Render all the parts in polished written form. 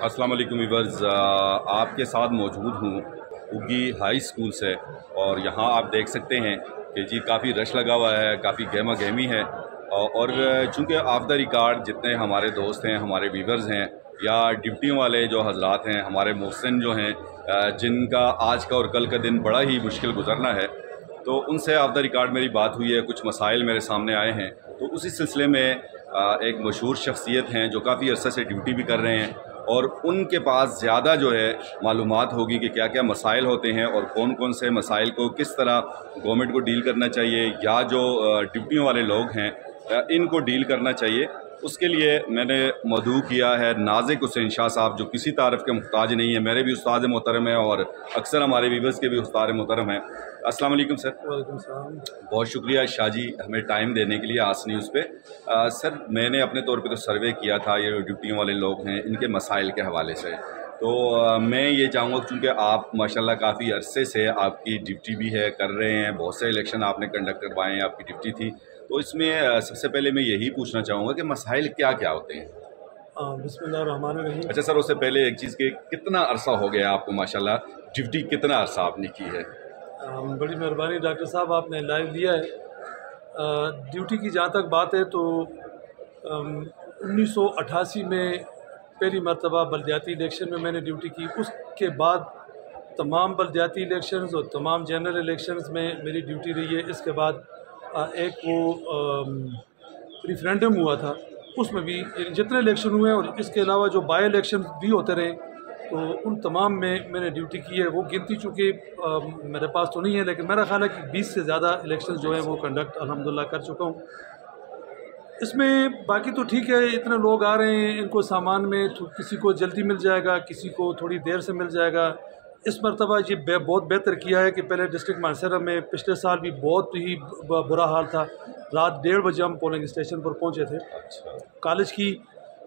अस्सलाम वालेकुम वीवर्स, आपके साथ मौजूद हूँ उगी हाई स्कूल से। और यहाँ आप देख सकते हैं कि जी काफ़ी रश लगा हुआ है, काफ़ी गहमा गहमी है। और चूँकि ऑफ द रिकॉर्ड जितने हमारे दोस्त हैं, हमारे वीवर्स हैं या ड्यूटियों वाले जो हजरात हैं, हमारे मोहसिन जो हैं, जिनका आज का और कल का दिन बड़ा ही मुश्किल गुजरना है, तो उनसे ऑफ द रिकॉर्ड मेरी बात हुई है। कुछ मसाइल मेरे सामने आए हैं, तो उसी सिलसिले में एक मशहूर शख्सियत हैं जो काफ़ी अरसे से ड्यूटी भी कर रहे हैं और उनके पास ज़्यादा जो है मालूमात होगी कि क्या क्या मसाइल होते हैं और कौन कौन से मसाइल को किस तरह गवर्नमेंट को डील करना चाहिए या जो ड्यूटियों वाले लोग हैं इनको डील करना चाहिए। उसके लिए मैंने मदऊ किया है नाज़िक हुसैन शाह साहब, जो किसी तारीफ़ के मुहताज नहीं है, मेरे भी उस्ताद मोहतरम हैं और अक्सर हमारे वीवर्स के भी उस्ताद मोहतरम हैं। अस्सलाम वालेकुम सर। वालेकुम सलाम। बहुत शुक्रिया शाह जी हमें टाइम देने के लिए आस न्यूज़ पे। सर मैंने अपने तौर पे तो सर्वे किया था ये ड्यूटियों वाले लोग हैं इनके मसाइल के हवाले से, तो मैं ये चाहूँगा चूँकि आप माशाल्लाह काफ़ी अरसे से आपकी ड्यूटी भी है, कर रहे हैं, बहुत से इलेक्शन आपने कंडक्ट करवाए हैं, आपकी ड्यूटी थी, तो इसमें सबसे पहले मैं यही पूछना चाहूँगा कि मसाइल क्या क्या होते हैं। बिस्मिल्लाहिर्रहमानिर्रहीम। अच्छा सर, उससे पहले एक चीज़ के कितना अरसा हो गया आपको माशाल्लाह ड्यूटी, कितना अरसा आपने की है? बड़ी मेहरबानी डॉक्टर साहब, आपने लाइव लिया है। ड्यूटी की जहाँ तक बात है तो 1988 में पहली मरतबा बल्दियाती इलेक्शन में मैंने ड्यूटी की। उसके बाद तमाम बल्दियाती इलेक्शंस और तमाम जनरल इलेक्शंस में मेरी ड्यूटी रही है। इसके बाद एक वो रेफरेंडम हुआ था, उसमें भी जितने इलेक्शन हुए और इसके अलावा जो बाई इलेक्शन भी होते रहे, तो उन तमाम में मैंने ड्यूटी की है। वो गिनती चूँकि मेरे पास तो नहीं है, लेकिन मेरा ख्याल है कि 20 से ज़्यादा इलेक्शन जो है वो कंडक्ट अल्हम्दुलिल्लाह कर चुका हूँ। इसमें बाकी तो ठीक है, इतने लोग आ रहे हैं, इनको सामान में किसी को जल्दी मिल जाएगा, किसी को थोड़ी देर से मिल जाएगा। इस मरतबा ये बहुत बेहतर किया है कि पहले डिस्ट्रिक्ट मानसरा में पिछले साल भी बहुत ही बुरा हाल था। रात 1:30 बजे हम पोलिंग स्टेशन पर पहुँचे थे। कॉलेज की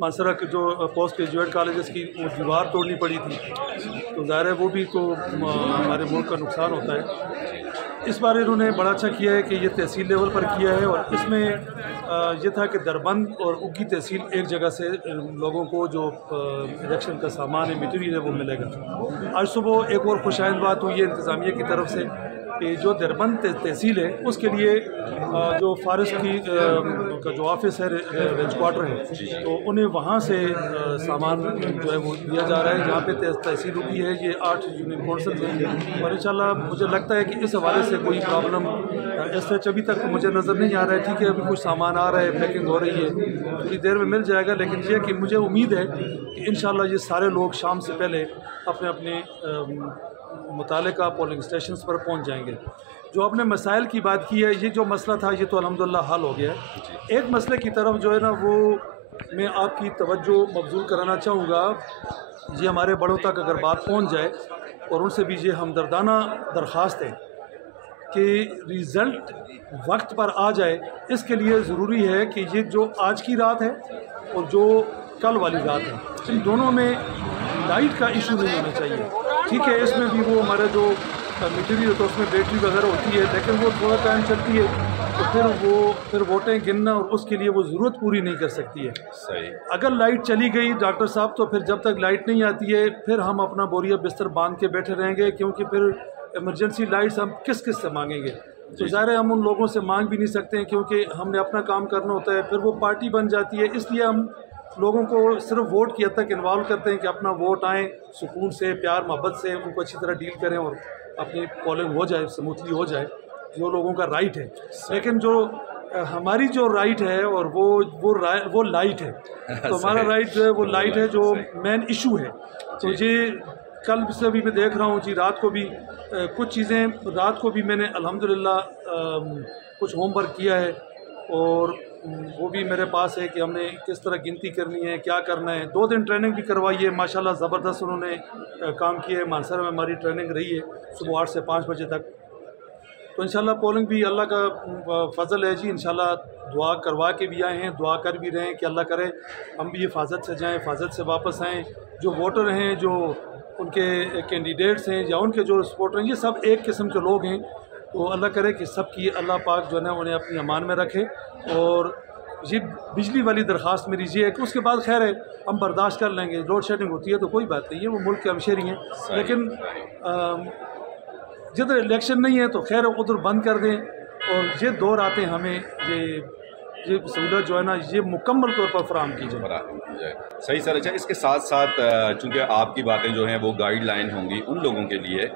मानसरा के जो पोस्ट ग्रेजुएट कॉलेजेस की वो दीवार तोड़नी पड़ी थी, तो ज़ाहिर है वो भी तो हमारे मुल्क का नुकसान होता है। इस बार इन्होंने बड़ा अच्छा किया है कि ये तहसील लेवल पर किया है और इसमें ये था कि दरबंद और उगी तहसील एक जगह से लोगों को जो इलेक्शन का सामान है, मटीरियल है, वो मिलेगा। आज सुबह एक और खुशाइंद बात हुई है इंतज़ामिया की तरफ से कि जो दरबंद तहसील है उसके लिए जो फॉरेस्ट की का जो ऑफिस है, रेंज क्वार्टर है, तो उन्हें वहाँ से सामान जो है वो दिया जा रहा है। जहाँ पे तहसील उगी है ये 8 यूनियन कौंसिल है और इंशाल्लाह मुझे लगता है कि इस हवाले से कोई प्रॉब्लम इस सच अभी तक तो मुझे नज़र नहीं आ रहा है। ठीक है, अभी कुछ सामान आ रहा है, पैकिंग हो रही है, थोड़ी देर में मिल जाएगा, लेकिन ये कि मुझे उम्मीद है कि इंशाल्लाह ये सारे लोग शाम से पहले अपने अपने मुतालिका पोलिंग स्टेशंस पर पहुंच जाएंगे। जो आपने मसाइल की बात की है, ये जो मसला था ये तो अल्हम्दुलिल्लाह हल हो गया है। एक मसले की तरफ जो है ना वो मैं आपकी तवज्जो मबज़ूल कराना चाहूँगा। ये हमारे बड़ों तक अगर बात पहुँच जाए और उनसे भी ये हमदर्दाना दरख्वास्त है कि रिज़ल्ट वक्त पर आ जाए। इसके लिए ज़रूरी है कि ये जो आज की रात है और जो कल वाली रात है, इन दोनों में लाइट का इशू नहीं होना चाहिए। ठीक है, इसमें भी वो हमारे जो मटीरियल तो उसमें बैटरी वगैरह होती है, लेकिन वो थोड़ा टाइम चलती है तो फिर वोटें गिनना और उसके लिए वो ज़रूरत पूरी नहीं कर सकती है। सही। अगर लाइट चली गई डॉक्टर साहब, तो फिर जब तक लाइट नहीं आती है फिर हम अपना बोरिया बिस्तर बांध के बैठे रहेंगे, क्योंकि फिर इमरजेंसी लाइट्स हम किस किस से मांगेंगे। तो ज़ाहिर है हम उन लोगों से मांग भी नहीं सकते हैं, क्योंकि हमने अपना काम करना होता है, फिर वो पार्टी बन जाती है। इसलिए हम लोगों को सिर्फ वोट की हद तक इन्वॉल्व करते हैं कि अपना वोट आए, सुकून से, प्यार मोहब्बत से उनको अच्छी तरह डील करें और अपनी पोलिंग हो जाए, स्मूथली हो जाए, जो लोगों का राइट है। लेकिन जो हमारी जो राइट है और वो लाइट है, तो हमारा राइट जो है वो लाइट है, जो मेन इशू है। तो ये कल से भी मैं देख रहा हूँ जी, रात को भी कुछ चीज़ें रात को भी मैंने अल्हम्दुलिल्लाह कुछ होमवर्क किया है और वो भी मेरे पास है कि हमने किस तरह गिनती करनी है, क्या करना है। 2 दिन ट्रेनिंग भी करवाई है, माशाल्लाह ज़बरदस्त उन्होंने काम किया है। मानसर में हमारी ट्रेनिंग रही है सुबह 8 से 5 बजे तक। तो इंशाल्लाह पोलिंग भी अल्लाह का फ़ज़ल है जी। इंशाल्लाह दुआ करवा के भी आए हैं, दुआ कर भी रहे हैं कि अल्लाह करे हम भी हिफाजत से जाएँ, हिफाजत से वापस आएँ। जो वोटर हैं, जो उनके कैंडिडेट्स हैं या उनके जो सपोर्टर हैं, ये सब एक किस्म के लोग हैं। तो अल्लाह करे कि सब की अल्लाह पाक जो है ना उन्हें अपनी अमान में रखे और ये बिजली वाली दरख्वास्त मेरी ये है कि उसके बाद खैर है हम बर्दाश्त कर लेंगे, लोड शेडिंग होती है तो कोई बात नहीं है, वो मुल्क के हमशेरी हैं। लेकिन जिधर इलेक्शन नहीं है तो खैर उधर बंद कर दें, और ये दौर आते हैं हमें ये सहूलत जो है ना ये मुकम्मल तौर पर फराहम की जाए। सही सर। अच्छा, इसके साथ साथ चूँकि आपकी बातें जो हैं वो गाइडलाइन होंगी उन लोगों के लिए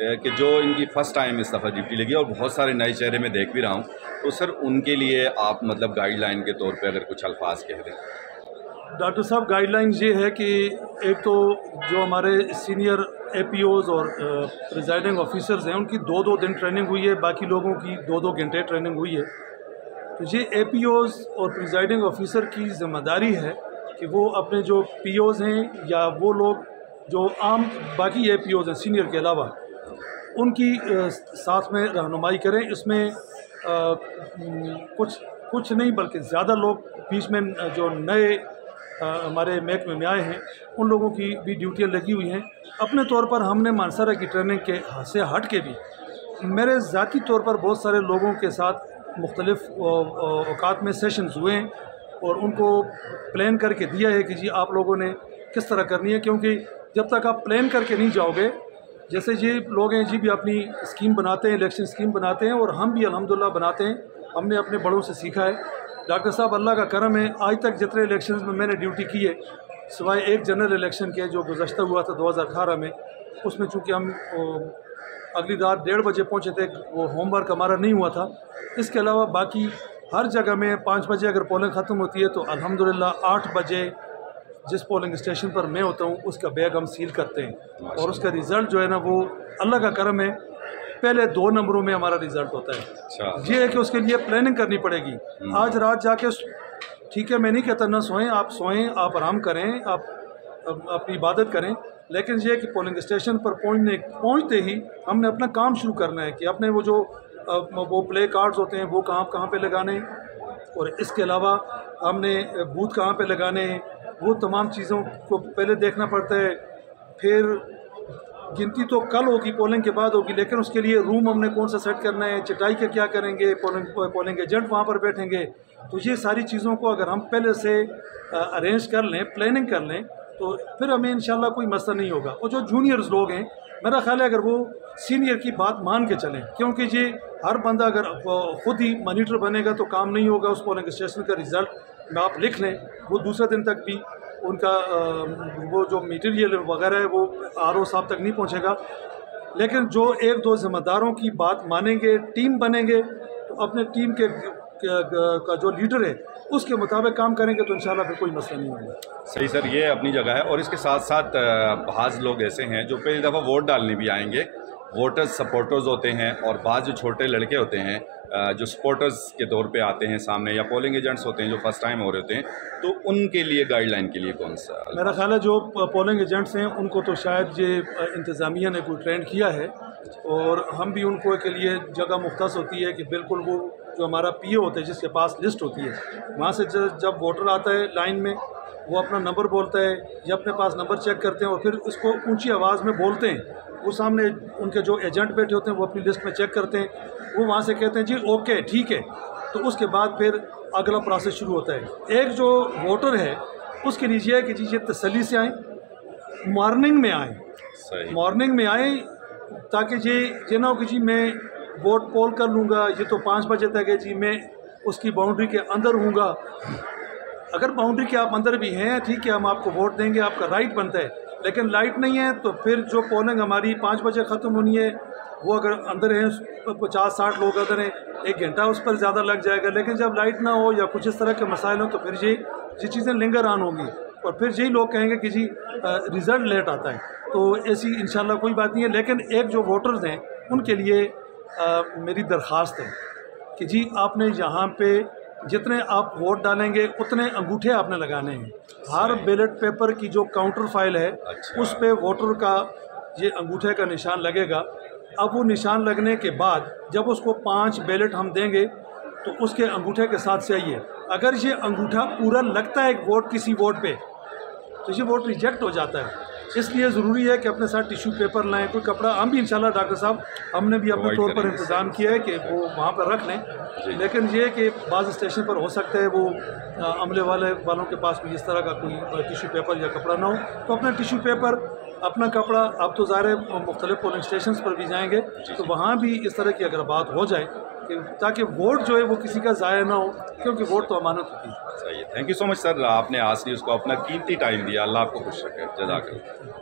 कि जो इनकी फ़र्स्ट टाइम इस दफ़ा ड्यूटी लगी, और बहुत सारे नए चेहरे में देख भी रहा हूँ, तो सर उनके लिए आप मतलब गाइडलाइन के तौर पे अगर कुछ अल्फाज कह दें। डॉक्टर साहब, गाइडलाइन ये है कि एक तो जो हमारे सीनियर APOs और प्रिजाइडिंग ऑफिसर्स हैं उनकी 2-2 दिन ट्रेनिंग हुई है, बाकी लोगों की 2-2 घंटे ट्रेनिंग हुई है। तो ये APOs और प्रिजाइडिंग ऑफिसर की ज़िम्मेदारी है कि वो अपने जो POs हैं या वो लोग जो आम बाकी APOs हैं सीनियर के अलावा, उनकी साथ में रहनुमाई करें। इसमें कुछ नहीं बल्कि ज़्यादा लोग बीच में जो नए हमारे महकमे में आए हैं उन लोगों की भी ड्यूटियाँ लगी हुई हैं। अपने तौर पर हमने मानसरा की ट्रेनिंग के से हट के भी मेरे ज़ाती तौर पर बहुत सारे लोगों के साथ मुख्तलिफ़ औकात में सेशंस हुए हैं, और उनको प्लान करके दिया है कि जी आप लोगों ने किस तरह करनी है, क्योंकि जब तक आप प्लान करके नहीं जाओगे, जैसे ये लोग हैं जी भी अपनी स्कीम बनाते हैं, इलेक्शन स्कीम बनाते हैं, और हम भी अल्हम्दुलिल्लाह बनाते हैं, हमने अपने बड़ों से सीखा है। डॉक्टर साहब, अल्लाह का करम है, आज तक जितने इलेक्शन में मैंने ड्यूटी की है सिवाय एक जनरल इलेक्शन के जो गुज़श्ता हुआ था 2018 में, उसमें चूँकि हम अगली रात 1:30 बजे पहुँचे थे, वो होमवर्क हमारा नहीं हुआ था। इसके अलावा बाकी हर जगह में 5 बजे अगर पोलिंग ख़त्म होती है तो अल्हम्दुलिल्लाह 8 बजे जिस पोलिंग स्टेशन पर मैं होता हूँ उसका बैग हम सील करते हैं, और उसका रिज़ल्ट जो है ना वो अल्लाह का करम है पहले 2 नंबरों में हमारा रिज़ल्ट होता है। अच्छा। ये है कि उसके लिए प्लानिंग करनी पड़ेगी। आज रात जाके ठीक है, मैं नहीं कहता ना सोएं, आप सोएं, आप आराम करें, आप अपनी इबादत करें, लेकिन ये है कि पोलिंग स्टेशन पर पहुँचते ही हमने अपना काम शुरू करना है कि अपने वो प्ले कार्ड्स होते हैं वो कहाँ पे लगाने हैं, और इसके अलावा हमने बूथ कहाँ पे लगाने हैं, वो तमाम चीज़ों को पहले देखना पड़ता है। फिर गिनती तो कल होगी, पोलिंग के बाद होगी, लेकिन उसके लिए रूम हमने कौन सा सेट करना है, चटाई का क्या करेंगे, पोलिंग एजेंट वहाँ पर बैठेंगे। तो ये सारी चीज़ों को अगर हम पहले से अरेंज कर लें, प्लानिंग कर लें, तो फिर हमें इंशाल्लाह कोई मसला नहीं होगा। और जो जूनियर्स लोग हैं, मेरा ख्याल है अगर वो सीनियर की बात मान के चलें, क्योंकि ये हर बंदा अगर ख़ुद ही मॉनिटर बनेगा तो काम नहीं होगा। उस पोलिंग स्टेशन का रिज़ल्ट में आप लिख लें, वो दूसरे दिन तक भी उनका वो जो मटीरियल वगैरह है वो RO साहब तक नहीं पहुंचेगा। लेकिन जो 1-2 ज़िम्मेदारों की बात मानेंगे, टीम बनेंगे, तो अपने टीम का जो लीडर है उसके मुताबिक काम करेंगे तो इंशाल्लाह फिर कोई मसला नहीं होगा। सही सर, ये अपनी जगह है। और इसके साथ साथ बाज़ लोग ऐसे हैं जो पहली दफ़ा वोट डालने भी आएंगे, वोटर्स सपोर्टर्स होते हैं, और बाज़ जो छोटे लड़के होते हैं जो सपोर्टर्स के तौर पे आते हैं सामने, या पोलिंग एजेंट्स होते हैं जो फर्स्ट टाइम हो रहे होते हैं, तो उनके लिए गाइडलाइन के लिए कौन सा? मेरा ख्याल है जो पोलिंग एजेंट्स हैं उनको तो शायद ये इंतज़ामिया ने कोई ट्रेंड किया है, और हम भी उनको के लिए जगह मुख्तस होती है कि बिल्कुल वो जो हमारा PO होता है जिसके पास लिस्ट होती है, वहाँ से जब वोटर आता है लाइन में, वो अपना नंबर बोलता है या अपने पास नंबर चेक करते हैं और फिर उसको ऊंची आवाज़ में बोलते हैं। वो सामने उनके जो एजेंट बैठे होते हैं वो अपनी लिस्ट में चेक करते हैं, वो वहाँ से कहते हैं जी ओके ठीक है, तो उसके बाद फिर अगला प्रोसेस शुरू होता है। एक जो वोटर है उसके लिए है कि जी ये तसल्ली से आएँ, मॉर्निंग में आएँ, मॉर्निंग में आएँ, ताकि ये ना हो कि जी मैं वोट पोल कर लूँगा, ये तो 5 बजे तक है जी, मैं उसकी बाउंड्री के अंदर हूँगा। अगर बाउंड्री के आप अंदर भी हैं, ठीक है, हम आपको वोट देंगे, आपका राइट बनता है, लेकिन लाइट नहीं है तो फिर जो पोलिंग हमारी 5 बजे ख़त्म होनी है, वो अगर अंदर हैं 50-60 लोग अंदर हैं, 1 घंटा उस पर ज़्यादा लग जाएगा। लेकिन जब लाइट ना हो या कुछ इस तरह के मसाइल हो तो फिर ये चीज़ें लिंगर ऑन होंगी, और फिर यही लोग कहेंगे कि जी रिज़ल्ट लेट आता है। तो ऐसी इंशाल्लाह कोई बात नहीं है। लेकिन एक जो वोटर्स हैं उनके लिए मेरी दरख्वास्त है कि जी आपने यहाँ पे जितने आप वोट डालेंगे उतने अंगूठे आपने लगाने हैं। हर बैलेट पेपर की जो काउंटर फाइल है उस पे वोटर का ये अंगूठे का निशान लगेगा। अब वो निशान लगने के बाद जब उसको 5 बैलेट हम देंगे तो उसके अंगूठे के साथ चाहिए। अगर ये अंगूठा पूरा लगता है एक वोट किसी वोट पे, तो ये वोट रिजेक्ट हो जाता है। इसलिए ज़रूरी है कि अपने साथ टिश्यू पेपर लाएँ, कोई कपड़ा। हम भी इंशाल्लाह डॉक्टर साहब हमने भी अपने तौर पर इंतज़ाम किया है कि वो वहाँ पर रख लें। लेकिन ये कि बाज़ स्टेशन पर हो सकता है वो अमले वालों के पास भी इस तरह का कोई टिश्यू पेपर या कपड़ा ना हो, तो अपना टिश्यू पेपर, अपना कपड़ा, अब तो ज़ाहिर है मुख्तलिफ पोलिंग स्टेशन पर भी जाएंगे तो वहाँ भी इस तरह की अगर बात हो जाए ताकि वोट जो है वो किसी का ज़ाया ना हो, क्योंकि वोट तो अमानत होती है। सही है। Thank you so much sir, आपने आज न्यूज़ को अपना कीमती टाइम दिया। अल्लाह आपको खुश रखे। जज़ाकल्लाह।